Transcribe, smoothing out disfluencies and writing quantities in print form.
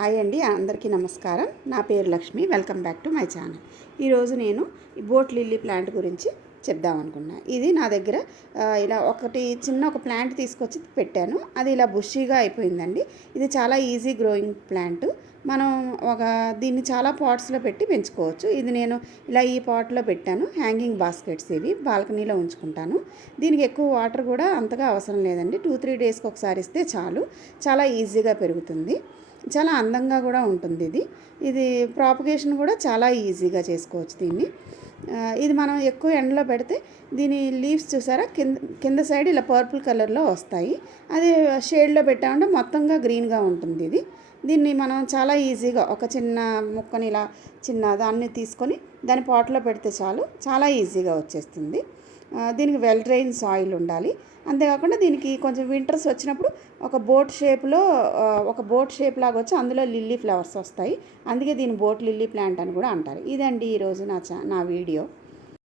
Hi అండి, అందరికీ నమస్కారం. నా పేరు Lakshmi. Welcome back to my channel. ఈరోజు నేను ఈ బోట్ లిల్లీ ప్లాంట్ గురించి చెప్దామనుకున్నా. ఇది నా దగ్గర ఇలా ఒక ప్లాంట్ తీసుకొచ్చి పెట్టాను. అది ఇలా బుషీగా అయిపోయిందండి. ఇది చాలా ఈజీ గ్రోయింగ్ ప్లాంట్. మనం దీన్ని చాలా పాట్స్లో పెట్టి పెంచుకోవచ్చు. ఇది నేను ఇలా ఈ పాట్లో పెట్టాను. హ్యాంగింగ్ బాస్కెట్స్ ఇవి బాల్కనీలో ఉంచుకుంటాను. దీనికి ఎక్కువ వాటర్ కూడా అంతగా అవసరం లేదండి. 2-3 డేస్కి ఒకసారి ఇస్తే చాలు. చాలా ఈజీగా పెరుగుతుంది. చాలా అందంగా కూడా ఉంటుంది. ఇది ప్రాపగేషన్ కూడా చాలా ఈజీగా చేసుకోవచ్చు దీన్ని. ఇది మనం ఎక్కువ ఎండలో పెడితే దీని లీవ్స్ చూసారా కింద సైడ్ ఇలా పర్పుల్ కలర్లో వస్తాయి. అది షేడ్లో పెట్టామంటే మొత్తంగా గ్రీన్గా ఉంటుంది. దీన్ని మనం చాలా ఈజీగా ఒక చిన్న ముక్కని ఇలా చిన్న దాన్ని తీసుకొని దాని పాట్లో పెడితే చాలు, చాలా ఈజీగా వచ్చేస్తుంది. దీనికి వెల్ డ్రైన్ సాయిల్ ఉండాలి. అంతేకాకుండా దీనికి కొంచెం వింటర్స్ వచ్చినప్పుడు ఒక బోట్ షేప్ లాగా వచ్చి అందులో లిల్లీ ఫ్లవర్స్ వస్తాయి. అందుకే దీన్ని బోట్ లిల్లీ ప్లాంట్ అని కూడా అంటారు. ఇదండి ఈరోజు నా వీడియో.